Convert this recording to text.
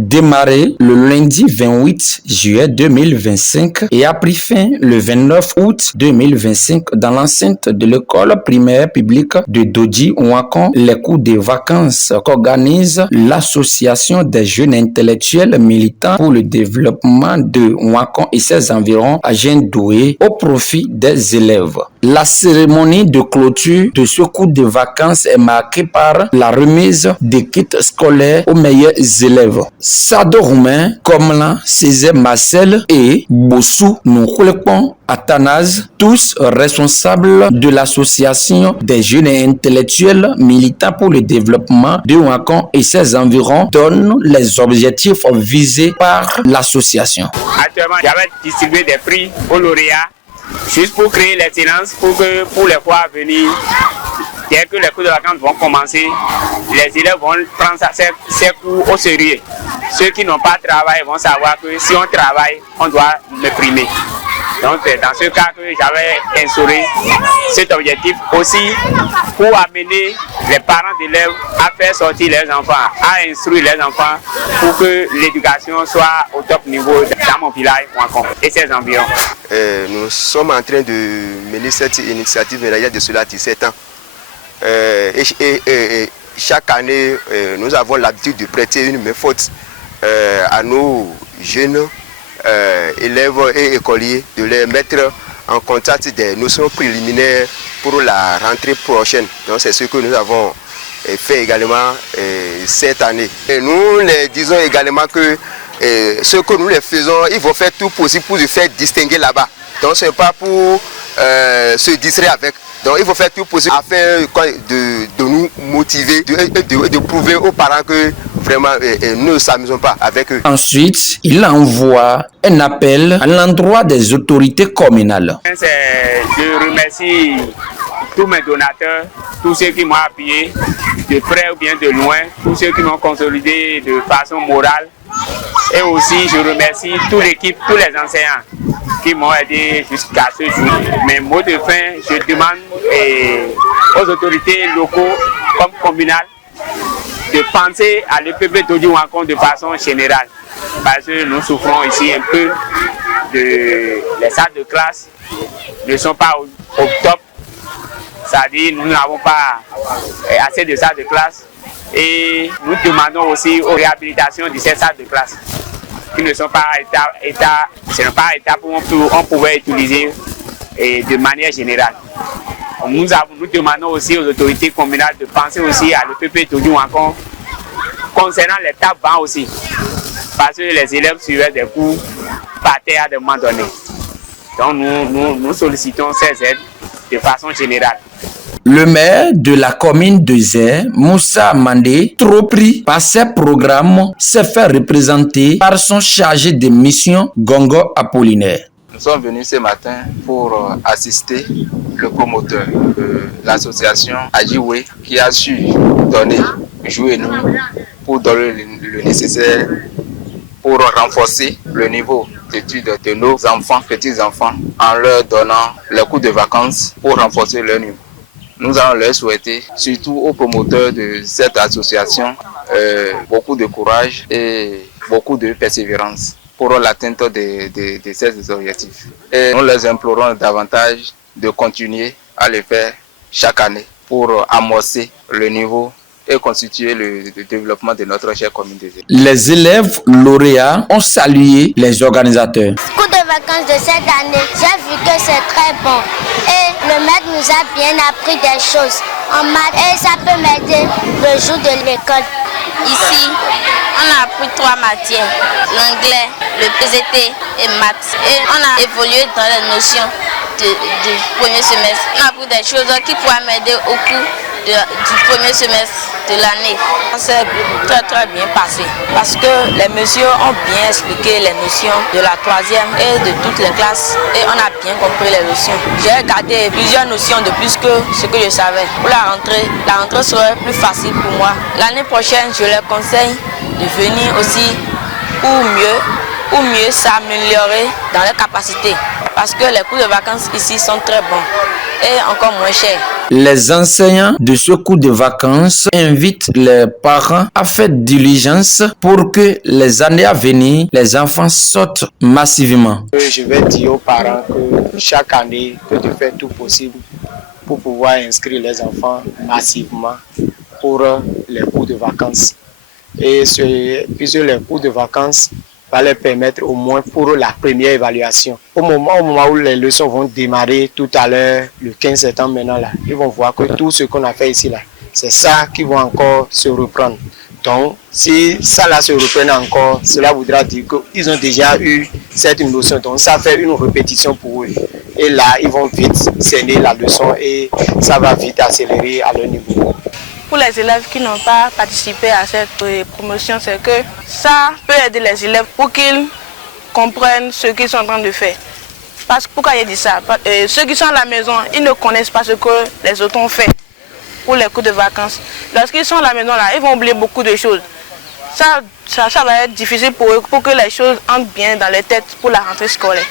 démarré le lundi 28 juillet 2025 et a pris fin le 29 août 2025 dans l'enceinte de l'école primaire publique de Dodji Ouakon, les cours de vacances qu'organise l'association des jeunes intellectuels militants pour le développement de Ouakon et ses environs à Gendoué au profit des élèves. La cérémonie de clôture de ce cours de vacances est marquée par la remise des kits scolaires aux meilleurs élèves. Sado Roumain, Komlan, Césaire Marcel et Bossou Noukoulekpon Athanase, tous responsables de l'association des jeunes intellectuels militants pour le développement de Ouakon et ses environs, donnent les objectifs visés par l'association. Actuellement, j'avais distribué des prix aux lauréats juste pour créer l'excellence, pour les fois à venir, dès que les cours de vacances vont commencer, les élèves vont prendre ces cours au sérieux. Ceux qui n'ont pas travaillé vont savoir que si on travaille, on doit le primer. Donc c'est dans ce cas que j'avais instauré cet objectif aussi pour amener les parents d'élèves à faire sortir les enfants, à instruire les enfants pour que l'éducation soit au top niveau dans mon village et ses environs. Nous sommes en train de mener cette initiative il y a de cela 17 ans. Chaque année, nous avons l'habitude de prêter une main forte à nos jeunes élèves et écoliers, de les mettre en contact des notions préliminaires pour la rentrée prochaine. Donc c'est ce que nous avons fait également cette année. Et nous les disons également que ce que nous les faisons, il faut faire tout possible pour se faire distinguer là-bas. Donc ce n'est pas pour se distraire avec. Donc il faut faire tout possible afin de nous motiver, de prouver aux parents que vraiment nous ne s'amusons pas avec eux. Ensuite, il envoie un appel à l'endroit des autorités communales. Je remercie tous mes donateurs, tous ceux qui m'ont appuyé, de près ou bien de loin, tous ceux qui m'ont consolidé de façon morale. Et aussi, je remercie toute l'équipe, tous les enseignants qui m'ont aidé jusqu'à ce jour. Mes mots de fin, je demande aux autorités locaux comme communales de penser à l'EPP Dodji Ouakon de façon générale. Parce que nous souffrons ici un peu les salles de classe ne sont pas au top. C'est-à-dire nous n'avons pas assez de salles de classe. Et nous demandons aussi aux réhabilitations de ces salles de classe qui ne sont pas à état pour on pouvait utiliser de manière générale. Nous demandons aussi aux autorités communales de penser aussi à l'EPP Dodji Ouakon concernant les tables aussi. Parce que les élèves suivaient des cours par terre à des moments donnés. Donc nous sollicitons ces aides de façon générale. Le maire de la commune de Zé, Moussa Mandé, trop pris par ses programmes, s'est fait représenter par son chargé de mission, Gongo Apollinaire. Nous sommes venus ce matin pour assister le promoteur de l'association Adjiwe qui a su donner, jouer nous, pour donner le nécessaire pour renforcer le niveau d'études de nos enfants, petits-enfants, en leur donnant les cours de vacances pour renforcer leur niveau. Nous allons leur souhaiter, surtout aux promoteurs de cette association, beaucoup de courage et beaucoup de persévérance pour l'atteinte de ces objectifs. Et nous les implorons davantage de continuer à le faire chaque année pour amorcer le niveau et constituer le développement de notre chère commune des élèves. Les élèves lauréats ont salué les organisateurs. Cours de vacances de cette année, j'ai vu que c'est très bon. Et le maître nous a bien appris des choses en maths et ça peut m'aider le jour de l'école. Ici, on a appris 3 matières, l'anglais, le PZT et maths. Et on a évolué dans les notions du premier semestre. On a appris des choses qui pourraient m'aider au cours du premier semestre de l'année. C'est très bien passé parce que les messieurs ont bien expliqué les notions de la 3e et de toutes les classes et on a bien compris les notions. J'ai gardé plusieurs notions de plus que ce que je savais. Pour la rentrée serait plus facile pour moi. L'année prochaine, je leur conseille de venir aussi pour mieux pour mieux s'améliorer dans leurs capacités. Parce que les cours de vacances ici sont très bons et encore moins chers. Les enseignants de ce cours de vacances invitent les parents à faire diligence pour que les années à venir, les enfants sortent massivement. Je vais dire aux parents que chaque année, de faire tout possible pour pouvoir inscrire les enfants massivement pour les cours de vacances. Et puisque les cours de vacances va leur permettre au moins pour la première évaluation. Au moment où les leçons vont démarrer tout à l'heure, le 15 septembre maintenant, là, ils vont voir que tout ce qu'on a fait ici, là, c'est ça qui va encore se reprendre. Donc, si ça là se reprend encore, cela voudra dire qu'ils ont déjà eu cette notion. Donc, ça fait une répétition pour eux. Et là, ils vont vite cerner la leçon et ça va vite accélérer à leur niveau. Pour les élèves qui n'ont pas participé à cette promotion, c'est que ça peut aider les élèves pour qu'ils comprennent ce qu'ils sont en train de faire. Parce que pourquoi j'ai dit ça? Ceux qui sont à la maison, ils ne connaissent pas ce que les autres ont fait pour les cours de vacances. Lorsqu'ils sont à la maison, là, ils vont oublier beaucoup de choses. Ça va être difficile pour eux pour que les choses entrent bien dans les têtes pour la rentrée scolaire.